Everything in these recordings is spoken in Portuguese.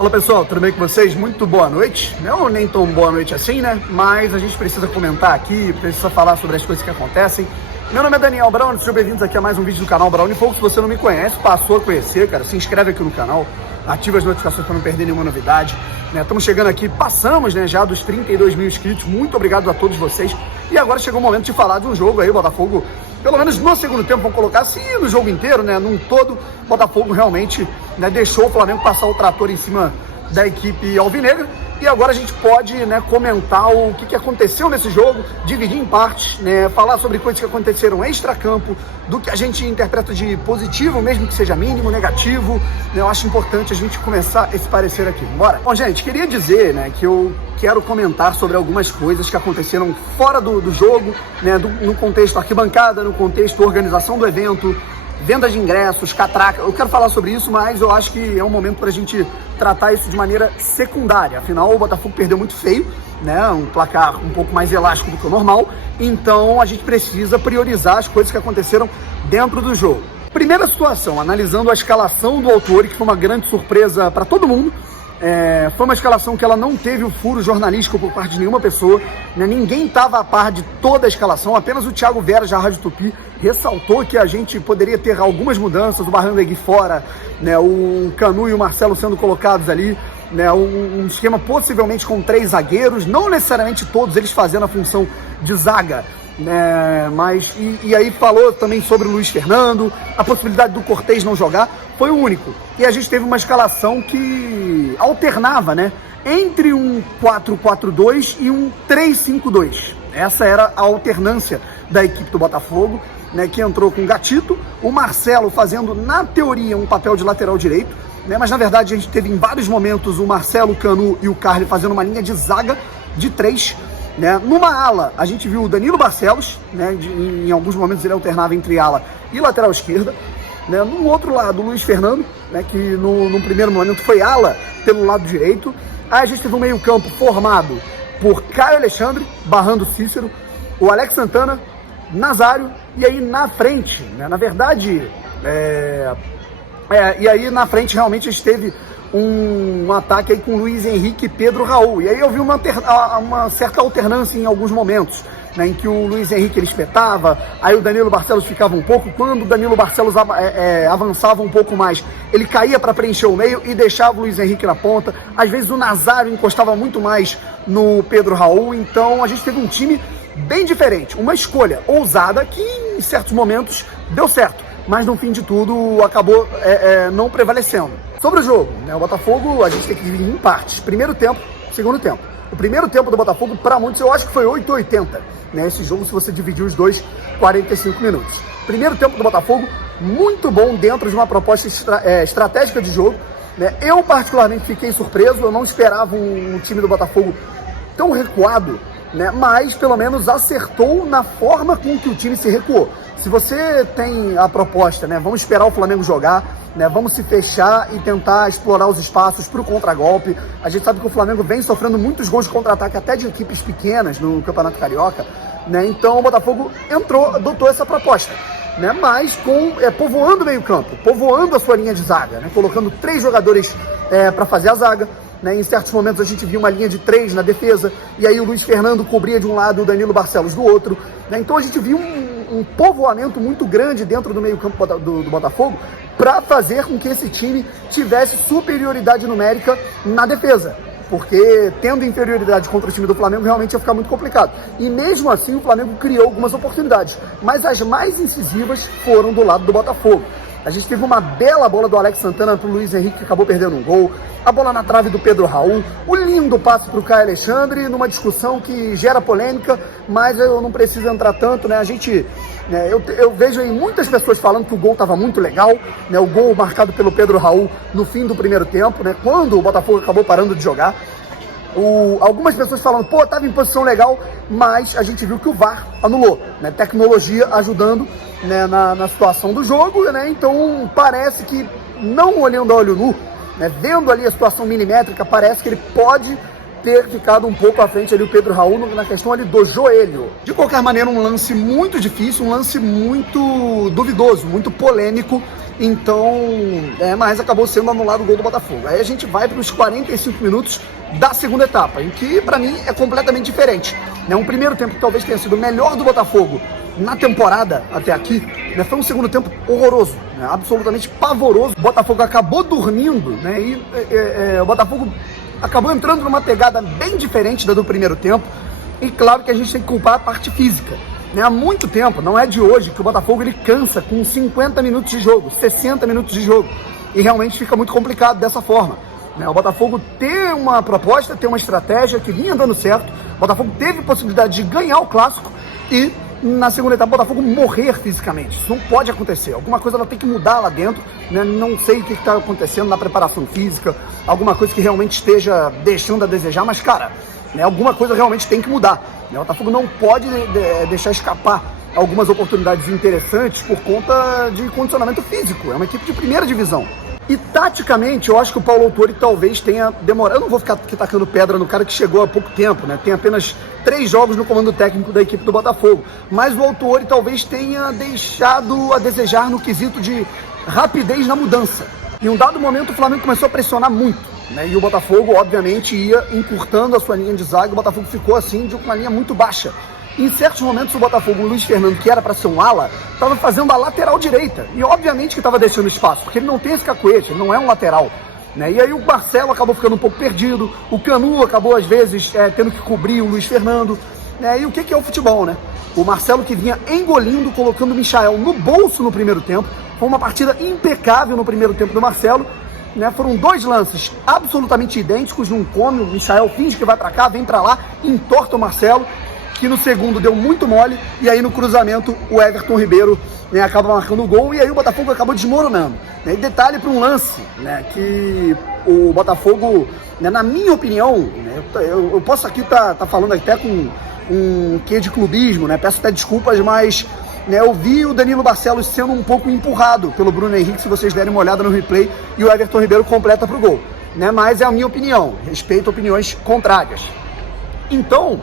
Fala pessoal, tudo bem com vocês? Muito boa noite. Não nem tão boa noite assim, né? Mas a gente precisa comentar aqui, precisa falar sobre as coisas que acontecem. Meu nome é Daniel Brown, sejam bem-vindos aqui a mais um vídeo do canal Brown Info. Se você não me conhece, passou a conhecer, cara, se inscreve aqui no canal, ativa as notificações para não perder nenhuma novidade. Estamos chegando aqui, passamos já dos 32 mil inscritos, muito obrigado a todos vocês. E agora chegou o momento de falar de um jogo aí, o Botafogo, pelo menos no segundo tempo, vamos colocar assim, no jogo inteiro, num todo, o Botafogo realmente deixou o Flamengo passar o trator em cima da equipe alvinegra. E agora a gente pode comentar o que aconteceu nesse jogo, dividir em partes, falar sobre coisas que aconteceram extra-campo, do que a gente interpreta de positivo, mesmo que seja mínimo, negativo. Eu acho importante a gente começar esse parecer aqui. Bora? Bom, gente, queria dizer que eu quero comentar sobre algumas coisas que aconteceram fora do jogo, no contexto arquibancada, no contexto organização do evento, venda de ingressos, catraca. Eu quero falar sobre isso, mas eu acho que é um momento para a gente tratar isso de maneira secundária. Afinal, o Botafogo perdeu muito feio, um placar um pouco mais elástico do que o normal. Então, a gente precisa priorizar as coisas que aconteceram dentro do jogo. Primeira situação, analisando a escalação do Autori, que foi uma grande surpresa para todo mundo. Foi uma escalação que ela não teve o furo jornalístico por parte de nenhuma pessoa, ninguém estava a par de toda a escalação, apenas o Thiago Vera, da Rádio Tupi, ressaltou que a gente poderia ter algumas mudanças, o Barrandegui fora, o Canu e o Marcelo sendo colocados ali, um esquema possivelmente com 3 zagueiros, não necessariamente todos eles fazendo a função de zaga, mas e aí falou também sobre o Luiz Fernando, a possibilidade do Cortez não jogar, foi o único. E a gente teve uma escalação que alternava, entre um 4-4-2 e um 3-5-2. Essa era a alternância da equipe do Botafogo, que entrou com o Gatito, o Marcelo fazendo, na teoria, um papel de lateral direito, mas na verdade a gente teve em vários momentos o Marcelo, o Canu e o Carly fazendo uma linha de zaga de 3. Numa ala, a gente viu o Danilo Barcelos, em alguns momentos ele alternava entre ala e lateral esquerda. No outro lado, o Luiz Fernando, que no primeiro momento foi ala pelo lado direito. Aí a gente teve um meio campo formado por Caio Alexandre, barrando Cícero, o Alex Santana, Nazário, e aí na frente, na verdade, e aí na frente realmente a gente teve um ataque aí com Luiz Henrique e Pedro Raul. E aí eu vi uma certa alternância em alguns momentos, em que o Luiz Henrique ele espetava, aí o Danilo Barcelos ficava um pouco, quando o Danilo Barcelos avançava um pouco mais, ele caía para preencher o meio e deixava o Luiz Henrique na ponta. Às vezes o Nazário encostava muito mais no Pedro Raul, então a gente teve um time bem diferente, uma escolha ousada que em certos momentos deu certo, mas no fim de tudo acabou não prevalecendo. Sobre o jogo, o Botafogo a gente tem que dividir em partes, primeiro tempo, segundo tempo. O primeiro tempo do Botafogo, para muitos, eu acho que foi 8,80, esse jogo, se você dividir os dois, 45 minutos. Primeiro tempo do Botafogo, muito bom dentro de uma proposta estratégica de jogo, Eu particularmente fiquei surpreso, eu não esperava um time do Botafogo tão recuado, mas pelo menos acertou na forma com que o time se recuou. Se você tem a proposta, vamos esperar o Flamengo jogar, vamos se fechar e tentar explorar os espaços para o contragolpe. A gente sabe que o Flamengo vem sofrendo muitos gols de contra-ataque, até de equipes pequenas no Campeonato Carioca, então o Botafogo adotou essa proposta, mas povoando o meio campo, povoando a sua linha de zaga, colocando 3 jogadores para fazer a zaga. Em certos momentos a gente viu uma linha de 3 na defesa, e aí o Luiz Fernando cobria de um lado e o Danilo Barcelos do outro, então a gente viu um povoamento muito grande dentro do meio campo do Botafogo para fazer com que esse time tivesse superioridade numérica na defesa, porque tendo inferioridade contra o time do Flamengo realmente ia ficar muito complicado. E mesmo assim o Flamengo criou algumas oportunidades, mas as mais incisivas foram do lado do Botafogo. A gente teve uma bela bola do Alex Santana para o Luiz Henrique, que acabou perdendo um gol. A bola na trave do Pedro Raul. O lindo passe para o Caio Alexandre, numa discussão que gera polêmica, mas eu não preciso entrar tanto, eu vejo aí muitas pessoas falando que o gol estava muito legal, o gol marcado pelo Pedro Raul no fim do primeiro tempo, quando o Botafogo acabou parando de jogar. Algumas pessoas falando, estava em posição legal, mas a gente viu que o VAR anulou, tecnologia ajudando, na situação do jogo, então parece que, não olhando a olho nu, vendo ali a situação milimétrica, parece que ele pode ter ficado um pouco à frente ali o Pedro Raul na questão ali do joelho. De qualquer maneira, um lance muito difícil, um lance muito duvidoso, muito polêmico, Então, mas acabou sendo anulado o gol do Botafogo. Aí a gente vai para os 45 minutos da segunda etapa, em que para mim é completamente diferente. Um primeiro tempo que talvez tenha sido o melhor do Botafogo na temporada até aqui, foi um segundo tempo horroroso, absolutamente pavoroso. O Botafogo acabou dormindo, e o Botafogo acabou entrando numa pegada bem diferente da do primeiro tempo. E claro que a gente tem que culpar a parte física. Há muito tempo, não é de hoje, que o Botafogo ele cansa com 50 minutos de jogo, 60 minutos de jogo. E realmente fica muito complicado dessa forma. O Botafogo tem uma proposta, tem uma estratégia que vinha dando certo. O Botafogo teve possibilidade de ganhar o clássico e na segunda etapa o Botafogo morrer fisicamente. Isso não pode acontecer. Alguma coisa ela tem que mudar lá dentro. Não sei o que está acontecendo na preparação física, alguma coisa que realmente esteja deixando a desejar, mas cara, alguma coisa realmente tem que mudar. O Botafogo não pode deixar escapar algumas oportunidades interessantes por conta de condicionamento físico. É uma equipe de primeira divisão. E taticamente, eu acho que o Paulo Autuori talvez tenha demorado. Eu não vou ficar aqui tacando pedra no cara que chegou há pouco tempo, Tem apenas 3 jogos no comando técnico da equipe do Botafogo. Mas o Autuori talvez tenha deixado a desejar no quesito de rapidez na mudança. Em um dado momento, o Flamengo começou a pressionar muito, e o Botafogo, obviamente, ia encurtando a sua linha de zaga. O Botafogo ficou assim, de uma linha muito baixa. Em certos momentos, o Botafogo, o Luiz Fernando, que era para ser um ala, estava fazendo a lateral direita. E obviamente que estava deixando espaço, porque ele não tem esse cacuete, ele não é um lateral. E aí o Marcelo acabou ficando um pouco perdido, o Canu acabou, às vezes, tendo que cobrir o Luiz Fernando. E o que é o futebol, O Marcelo que vinha engolindo, colocando o Michael no bolso no primeiro tempo. Foi uma partida impecável no primeiro tempo do Marcelo. Foram 2 lances absolutamente idênticos, não come, o Michael finge que vai para cá, vem para lá, entorta o Marcelo, que no segundo deu muito mole, e aí no cruzamento o Everton Ribeiro acaba marcando o gol, e aí o Botafogo acabou desmoronando. E detalhe para um lance, que o Botafogo, na minha opinião, eu posso aqui tá falando até com um quê de clubismo, peço até desculpas, mas eu vi o Danilo Barcelos sendo um pouco empurrado pelo Bruno Henrique, se vocês derem uma olhada no replay, e o Everton Ribeiro completa para o gol. Mas é a minha opinião, respeito opiniões contrárias. Então,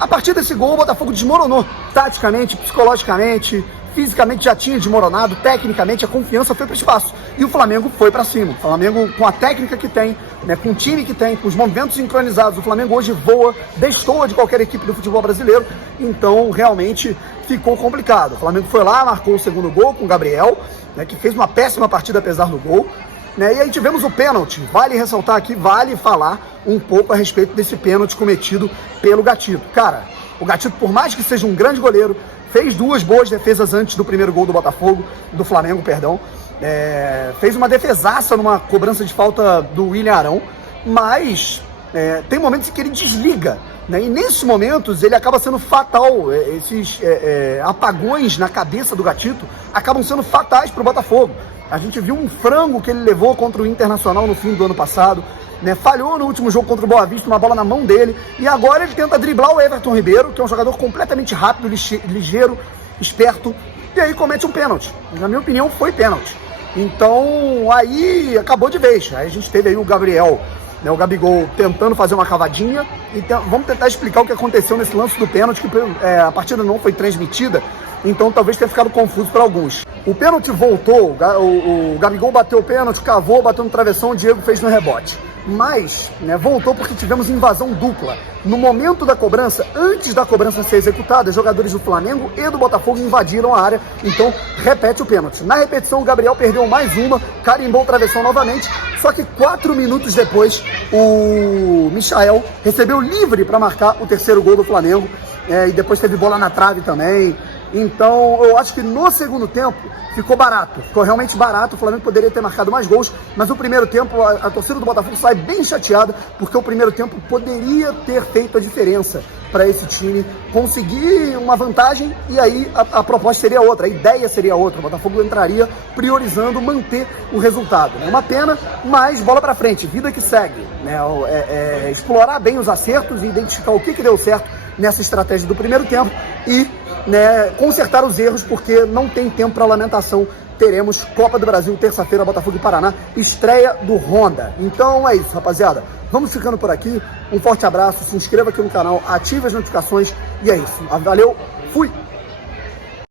a partir desse gol, o Botafogo desmoronou, taticamente, psicologicamente, fisicamente já tinha desmoronado, tecnicamente a confiança foi para o espaço, e o Flamengo foi para cima. O Flamengo, com a técnica que tem, com o time que tem, com os movimentos sincronizados, o Flamengo hoje voa, destoa de qualquer equipe do futebol brasileiro, então realmente ficou complicado. O Flamengo foi lá, marcou o segundo gol com o Gabriel, que fez uma péssima partida apesar do gol, e aí tivemos o pênalti. Vale ressaltar aqui, vale falar um pouco a respeito desse pênalti cometido pelo Gatito. Cara, o Gatito, por mais que seja um grande goleiro, fez 2 boas defesas antes do primeiro gol do Botafogo, do Flamengo, perdão. Fez uma defesaça numa cobrança de falta do William Arão, mas tem momentos em que ele desliga, e nesses momentos ele acaba sendo fatal. Esses apagões na cabeça do Gatito acabam sendo fatais para o Botafogo. A gente viu um frango que ele levou contra o Internacional no fim do ano passado, falhou no último jogo contra o Boa Vista, uma bola na mão dele, e agora ele tenta driblar o Everton Ribeiro, que é um jogador completamente rápido, ligeiro, esperto, e aí comete um pênalti. Na minha opinião, foi pênalti. Então, aí acabou de vez. Aí a gente teve aí o Gabriel, o Gabigol, tentando fazer uma cavadinha. Então, vamos tentar explicar o que aconteceu nesse lance do pênalti, que a partida não foi transmitida, então talvez tenha ficado confuso para alguns. O pênalti voltou, o Gabigol bateu o pênalti, cavou, bateu no travessão, o Diego fez no rebote. Mas voltou porque tivemos invasão dupla. No momento da cobrança, antes da cobrança ser executada, os jogadores do Flamengo e do Botafogo invadiram a área, então repete o pênalti. Na repetição, o Gabriel perdeu mais uma, carimbou o travessão novamente, só que 4 minutos depois, o Michael recebeu livre para marcar o terceiro gol do Flamengo, e depois teve bola na trave também. Então, eu acho que no segundo tempo ficou barato, ficou realmente barato. O Flamengo poderia ter marcado mais gols, mas no primeiro tempo a torcida do Botafogo sai bem chateada, porque o primeiro tempo poderia ter feito a diferença para esse time conseguir uma vantagem, e aí a proposta seria outra, a ideia seria outra. O Botafogo entraria priorizando manter o resultado. Uma pena, mas bola para frente, vida que segue. Explorar bem os acertos e identificar o que deu certo nessa estratégia do primeiro tempo e consertar os erros, porque não tem tempo para lamentação. Teremos Copa do Brasil, terça-feira, Botafogo e Paraná, estreia do Honda. Então é isso, rapaziada. Vamos ficando por aqui. Um forte abraço, se inscreva aqui no canal, ative as notificações e é isso. Valeu, fui!